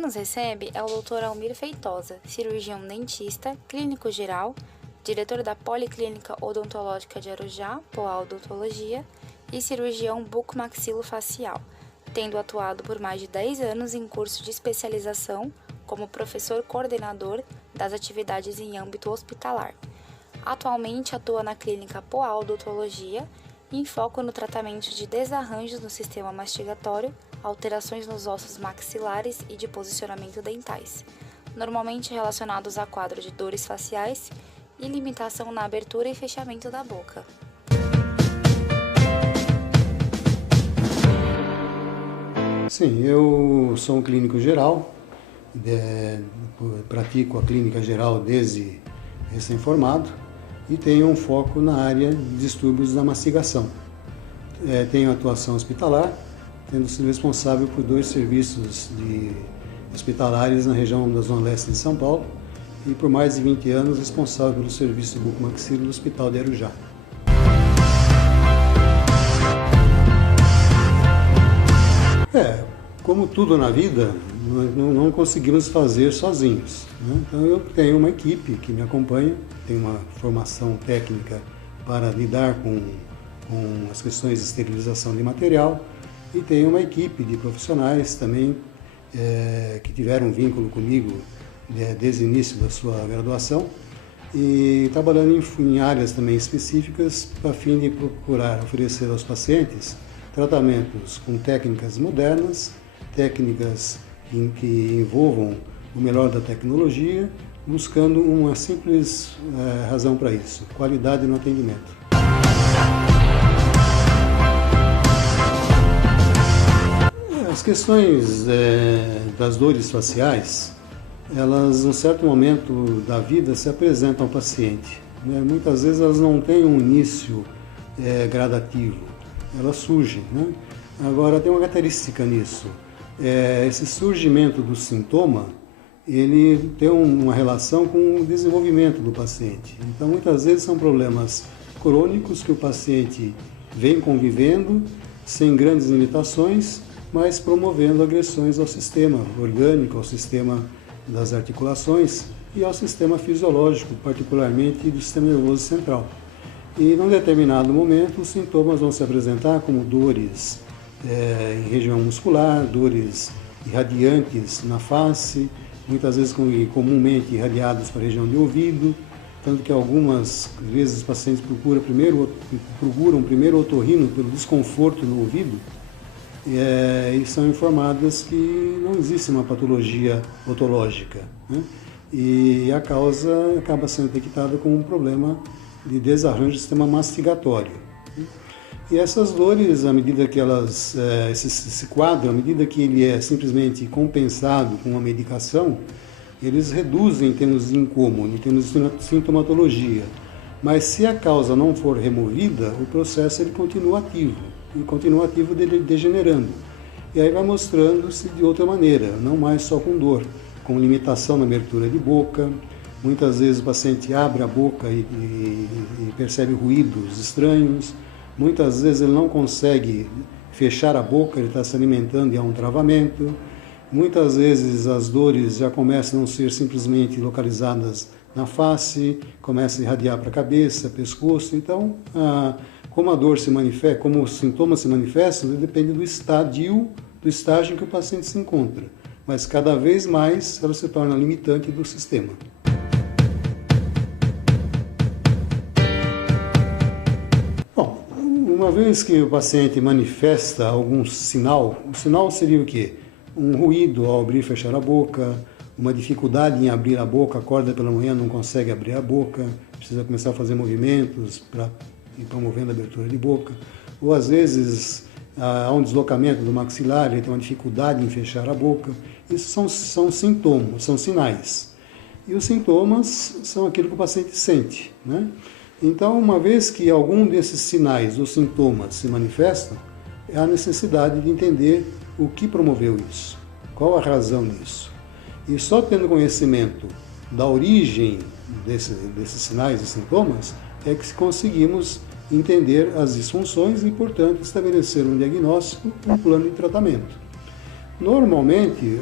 Quem nos recebe é o Dr. Almir Feitosa, cirurgião dentista, clínico geral, diretor da Policlínica Odontológica de Arujá, Poá Odontologia, e cirurgião bucomaxilofacial, tendo atuado por mais de 10 anos em curso de especialização como professor coordenador das atividades em âmbito hospitalar. Atualmente atua na clínica Poá Odontologia, em foco no tratamento de desarranjos no sistema mastigatório, alterações nos ossos maxilares e de posicionamento dentais, normalmente relacionados a quadro de dores faciais e limitação na abertura e fechamento da boca. Sim, eu sou um clínico geral, pratico a clínica geral desde recém-formado e tenho um foco na área de distúrbios da mastigação. Tenho atuação hospitalar, tendo sido responsável por 2 serviços hospitalares na região da Zona Leste de São Paulo e por mais de 20 anos responsável pelo serviço de bucomaxilo no Hospital de Arujá. Como tudo na vida, nós não conseguimos fazer sozinhos, né? Então eu tenho uma equipe que me acompanha, tenho uma formação técnica para lidar com as questões de esterilização de material e tenho uma equipe de profissionais também que tiveram vínculo comigo desde o início da sua graduação e trabalhando em áreas também específicas a fim de procurar oferecer aos pacientes tratamentos com técnicas modernas, técnicas que envolvam o melhor da tecnologia, buscando uma simples razão para isso: qualidade no atendimento. As questões das dores faciais, elas, em certo momento da vida, se apresentam ao paciente, né? Muitas vezes elas não têm um início gradativo, elas surgem, né? Agora, tem uma característica nisso. Esse surgimento do sintoma, ele tem uma relação com o desenvolvimento do paciente. Então, muitas vezes são problemas crônicos que o paciente vem convivendo, sem grandes limitações, mas promovendo agressões ao sistema orgânico, ao sistema das articulações e ao sistema fisiológico, particularmente do sistema nervoso central. E, num determinado momento, os sintomas vão se apresentar como dores em região muscular, dores irradiantes na face, muitas vezes comumente irradiados para a região de ouvido, tanto que algumas vezes os pacientes procuram primeiro o otorrino pelo desconforto no ouvido e são informadas que não existe uma patologia otológica, né? E a causa acaba sendo detectada como um problema de desarranjo do sistema mastigatório. E essas dores, à medida que elas, esse quadro, à medida que ele é simplesmente compensado com uma medicação, eles reduzem em termos de incômodo, em termos de sintomatologia. Mas se a causa não for removida, o processo ele continua ativo, e continua ativo degenerando. E aí vai mostrando-se de outra maneira, não mais só com dor, com limitação na abertura de boca. Muitas vezes o paciente abre a boca e percebe ruídos estranhos. Muitas vezes ele não consegue fechar a boca, ele está se alimentando e há um travamento. Muitas vezes as dores já começam a não ser simplesmente localizadas na face, começam a irradiar para a cabeça, pescoço. Então, como a dor se manifesta, como os sintomas se manifestam, depende do estágio em que o paciente se encontra. Mas cada vez mais ela se torna limitante do sistema. Uma vez que o paciente manifesta algum sinal, o sinal seria o quê? Um ruído ao abrir e fechar a boca, uma dificuldade em abrir a boca, acorda pela manhã, não consegue abrir a boca, precisa começar a fazer movimentos para ir promovendo a abertura de boca, ou às vezes há um deslocamento do maxilar, ele tem uma dificuldade em fechar a boca. Isso são sintomas, são sinais. E os sintomas são aquilo que o paciente sente, né? Então, uma vez que algum desses sinais ou sintomas se manifestam, há necessidade de entender o que promoveu isso, qual a razão disso. E só tendo conhecimento da origem desses sinais e sintomas é que conseguimos entender as disfunções e, portanto, estabelecer um diagnóstico e um plano de tratamento. Normalmente,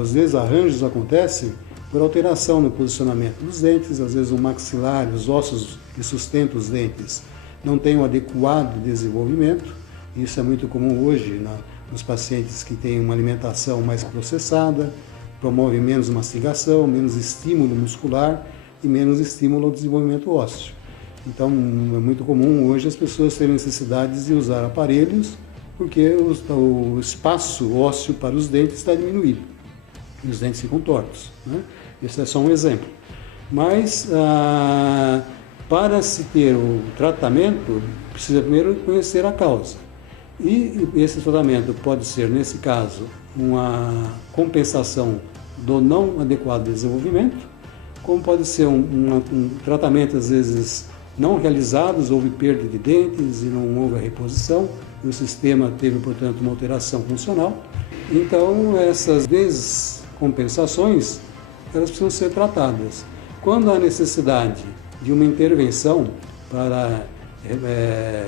os desarranjos acontecem por alteração no posicionamento dos dentes, às vezes o maxilar, os ossos que sustentam os dentes não têm um adequado desenvolvimento. Isso é muito comum hoje nos pacientes que têm uma alimentação mais processada, promove menos mastigação, menos estímulo muscular e menos estímulo ao desenvolvimento ósseo. Então, é muito comum hoje as pessoas terem necessidades de usar aparelhos porque o espaço ósseo para os dentes está diminuído e os dentes ficam tortos, né? Esse é só um exemplo. Mas, para se ter o tratamento, precisa primeiro conhecer a causa. E esse tratamento pode ser, nesse caso, uma compensação do não adequado desenvolvimento, como pode ser um tratamento, às vezes, não realizados, houve perda de dentes e não houve a reposição, e o sistema teve, portanto, uma alteração funcional. Então, essas descompensações, elas precisam ser tratadas. Quando há necessidade de uma intervenção para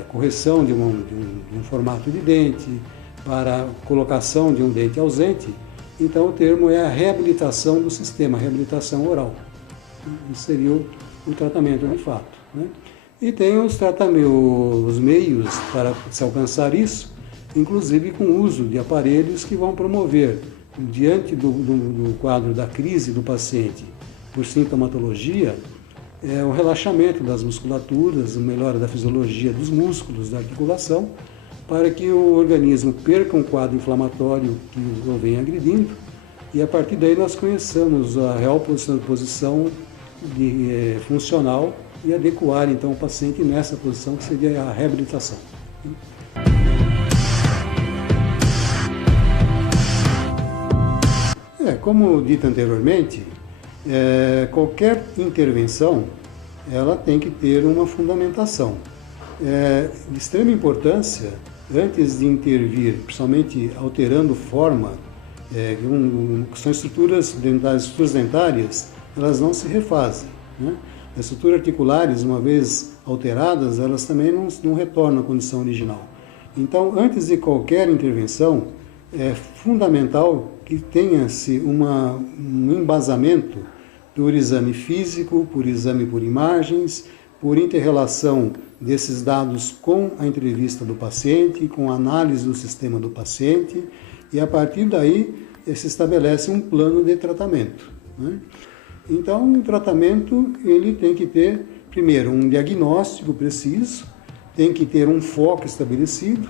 correção de um formato de dente, para colocação de um dente ausente, então o termo é a reabilitação do sistema, a reabilitação oral. Esse seria o tratamento de fato, né? E tem os meios para se alcançar isso, inclusive com o uso de aparelhos que vão promover, diante do quadro da crise do paciente por sintomatologia, o relaxamento das musculaturas, a melhora da fisiologia dos músculos, da articulação, para que o organismo perca um quadro inflamatório que o vem agredindo, e a partir daí nós conheçamos a real posição funcional e adequar então o paciente nessa posição, que seria a reabilitação. Como dito anteriormente, qualquer intervenção ela tem que ter uma fundamentação. De extrema importância, antes de intervir, principalmente alterando forma, são estruturas dentárias, elas não se refazem, né? As estruturas articulares, uma vez alteradas, elas também não retornam à condição original. Então, antes de qualquer intervenção, é fundamental que tenha-se um embasamento por exame físico, por exame por imagens, por inter-relação desses dados com a entrevista do paciente, com a análise do sistema do paciente, e a partir daí se estabelece um plano de tratamento, né? Então, o tratamento ele tem que ter, primeiro, um diagnóstico preciso, tem que ter um foco estabelecido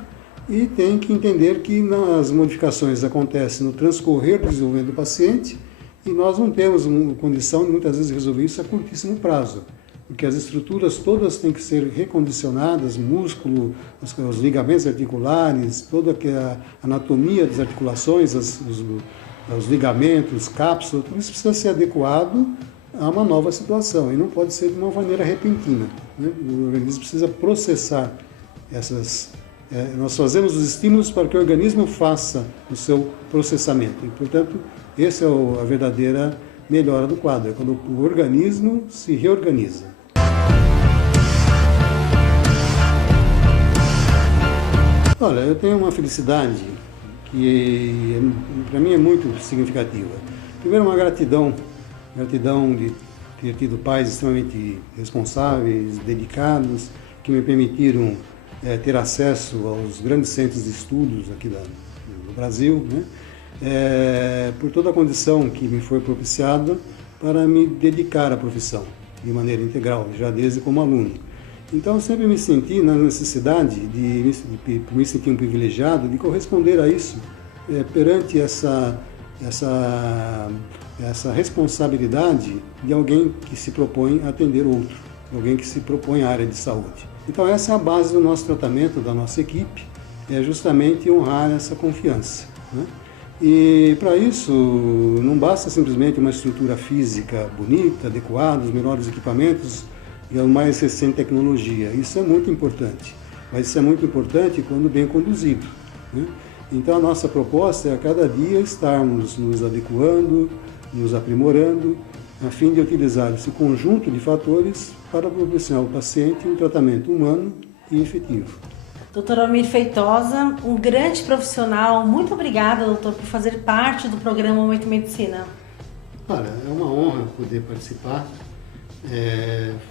e tem que entender que as modificações acontecem no transcorrer do desenvolvimento do paciente e nós não temos uma condição de muitas vezes resolver isso a curtíssimo prazo, porque as estruturas todas têm que ser recondicionadas, músculo, os ligamentos articulares, toda a anatomia das articulações, os ligamentos, cápsulas, tudo isso precisa ser adequado a uma nova situação e não pode ser de uma maneira repentina, né? O organismo precisa processar nós fazemos os estímulos para que o organismo faça o seu processamento e, portanto, essa é a verdadeira melhora do quadro, é quando o organismo se reorganiza. Olha, eu tenho uma felicidade que para mim é muito significativa. Primeiro, uma gratidão de ter tido pais extremamente responsáveis, dedicados, que me permitiram ter acesso aos grandes centros de estudos aqui do Brasil, né? Por toda a condição que me foi propiciada para me dedicar à profissão de maneira integral, já desde como aluno. Então, eu sempre me senti na necessidade de me sentir um privilegiado de corresponder a isso perante essa responsabilidade de alguém que se propõe a atender outro, alguém que se propõe à área de saúde. Então, essa é a base do nosso tratamento, da nossa equipe, é justamente honrar essa confiança, né? E para isso, não basta simplesmente uma estrutura física bonita, adequada, os melhores equipamentos e a mais recente tecnologia. Isso é muito importante, mas isso é muito importante quando bem conduzido, né? Então, a nossa proposta é a cada dia estarmos nos adequando, nos aprimorando, a fim de utilizar esse conjunto de fatores para proporcionar ao paciente um tratamento humano e efetivo. Doutor Almir Feitosa, um grande profissional. Muito obrigada, doutor, por fazer parte do programa Momento Medicina. Olha, é uma honra poder participar.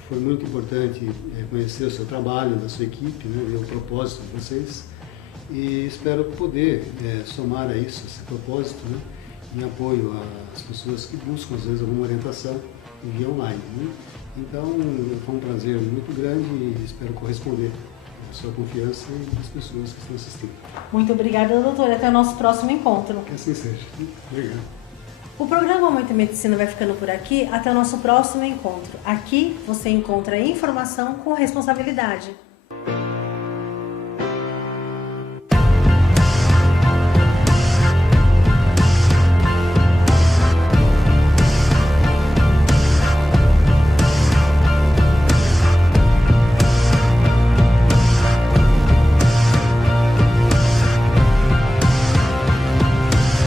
Foi muito importante conhecer o seu trabalho, da sua equipe, né, ver o propósito de vocês. E espero poder somar a isso, esse propósito, né, em apoio às pessoas que buscam, às vezes, alguma orientação via online. Né? Então, foi um prazer muito grande e espero corresponder à sua confiança e das pessoas que estão assistindo. Muito obrigada, doutor. Até o nosso próximo encontro. Que assim seja. Obrigado. O programa Momento Medicina vai ficando por aqui. Até o nosso próximo encontro. Aqui você encontra informação com responsabilidade.